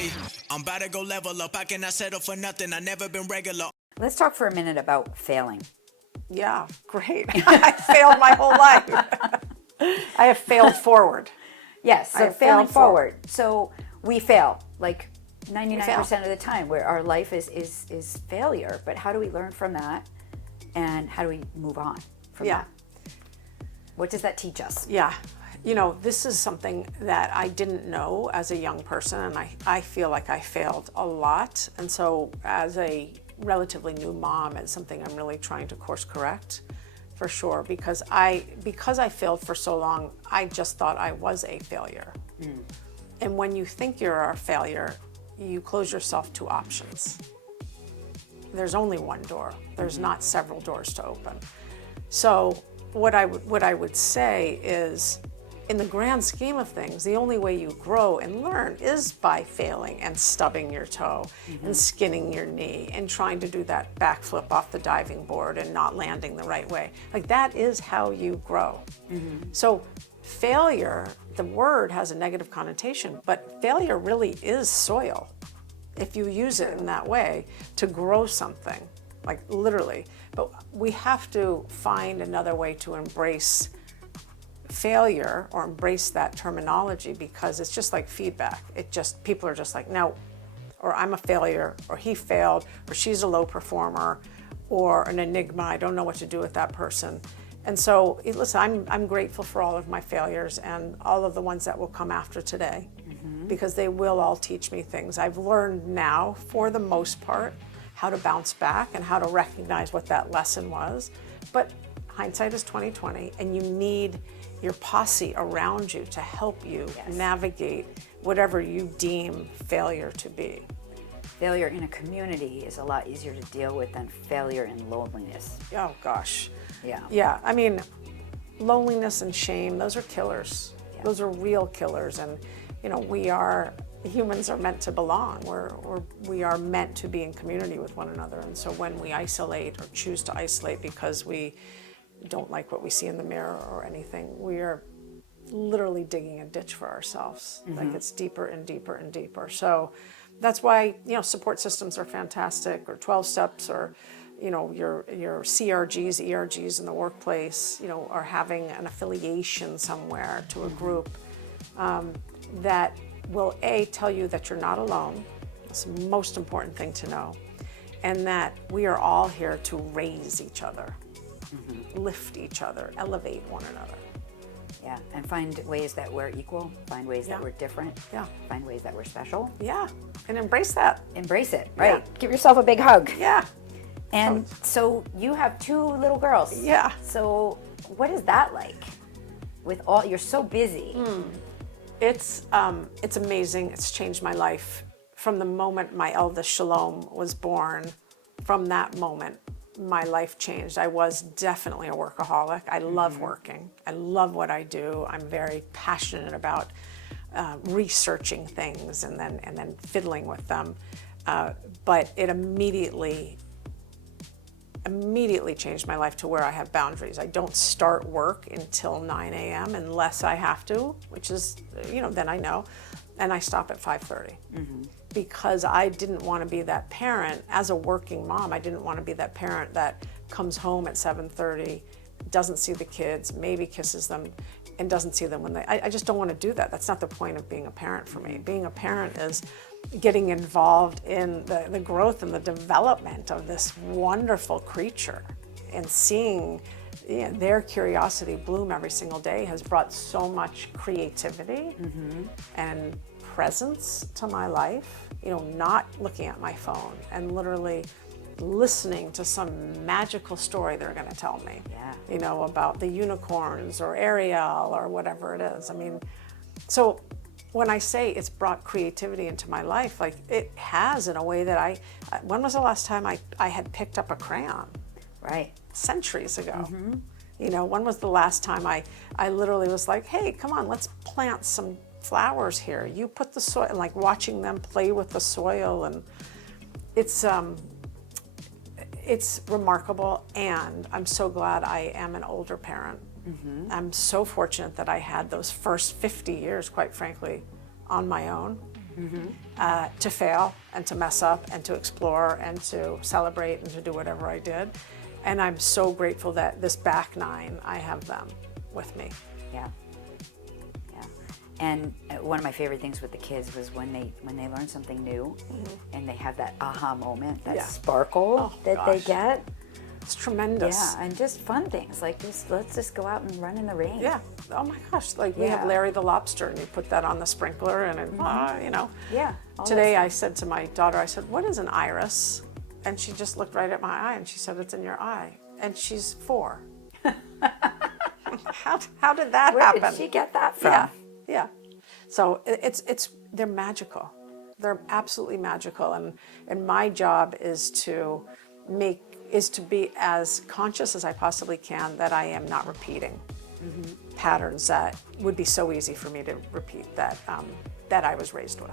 Hey, I'm about to go level up. I cannot settle for nothing. I never been regular. Let's talk for a minute about failing. Yeah, great. I failed my whole life. I have failed forward. Yes, so I have failing failed forward. So we fail like 99% fail. of the time, where our life is failure. But how do we learn from that? And how do we move on from that? What does that teach us? Yeah. You know, this is something that I didn't know as a young person, and I feel like I failed a lot. And so as a relatively new mom, it's something I'm really trying to course correct for sure, because I failed for so long, I just thought I was a failure. And when you think you're a failure, you close yourself to options. There's only one door. There's not several doors to open. So what I would say is, in the grand scheme of things, the only way you grow and learn is by failing and stubbing your toe and skinning your knee and trying to do that backflip off the diving board and not landing the right way. Like, that is how you grow. So failure, the word has a negative connotation, but failure really is soil if you use it in that way to grow something, like literally. But we have to find another way to embrace failure, or embrace that terminology, because it's just like feedback. People are just like, no, or I'm a failure, or he failed, or she's a low performer, or an enigma. I don't know what to do with that person. And so, listen, I'm grateful for all of my failures and all of the ones that will come after today, because they will all teach me things. I've learned now, for the most part, how to bounce back and how to recognize what that lesson was. But hindsight is 20/20, and you need your posse around you to help you navigate whatever you deem failure to be. Failure in a community is a lot easier to deal with than failure in loneliness. Oh gosh. Yeah. Yeah, I mean, loneliness and shame, those are killers. Yeah. Those are real killers. And you know, humans are meant to belong. We are meant to be in community with one another. And so when we isolate or choose to isolate because we don't like what we see in the mirror or anything, we are literally digging a ditch for ourselves. Like, it's deeper and deeper and deeper. So that's why, you know, support systems are fantastic, or 12 steps, or, you know, your CRGs, ERGs in the workplace, you know, or having an affiliation somewhere to a group that will tell you that you're not alone. That's the most important thing to know. And that we are all here to raise each other. Lift each other, elevate one another. Yeah, and find ways that we're equal, find ways that we're different, find ways that we're special. Yeah, and embrace that. Embrace it, right? Give yourself a big hug. Yeah. And so you have 2 little girls. Yeah. So what is that like? With all, you're so busy. It's amazing. It's changed my life. From the moment my eldest Shalom was born, from that moment, my life changed. I was definitely a workaholic. I love working. I love what I do. I'm very passionate about researching things and then fiddling with them. But it immediately changed my life to where I have boundaries. I don't start work until 9 a.m. unless I have to, which is, you know, then I know. And I stop at 5:30. Because I didn't want to be that parent. As a working mom, I didn't want to be that parent that comes home at 7:30, doesn't see the kids, maybe kisses them, and doesn't see them when I just don't want to do that. That's not the point of being a parent for me. Being a parent is getting involved in the growth and the development of this wonderful creature, and seeing, you know, their curiosity bloom every single day has brought so much creativity and presence to my life. You know, not looking at my phone and literally listening to some magical story they're going to tell me. You know, about the unicorns or Ariel or whatever it is. I mean, so when I say it's brought creativity into my life, like, it has, in a way that when was the last time I had picked up a crayon? Right. Centuries ago. You know, when was the last time I literally was like, hey, come on, let's plant some flowers here. You put the soil, and like watching them play with the soil, and it's remarkable. And I'm so glad I am an older parent. I'm so fortunate that I had those first 50 years, quite frankly, on my own. to fail and to mess up and to explore and to celebrate and to do whatever I did. And I'm so grateful that this back 9, I have them with me. Yeah. Yeah. And one of my favorite things with the kids was when they learn something new and they have that aha moment, that sparkle that they get. It's tremendous. Yeah, and just fun things like let's just go out and run in the rain. Yeah. Oh my gosh. Like we have Larry the lobster, and you put that on the sprinkler, and it, you know. Yeah. Today I said to my daughter, I said, "What is an iris?" And she just looked right at my eye, and she said, "It's in your eye." And she's 4. How did that happen? Where did she get that from? Yeah. Yeah. So they're magical. They're absolutely magical, and my job is to be as conscious as I possibly can that I am not repeating patterns that would be so easy for me to repeat that I was raised with.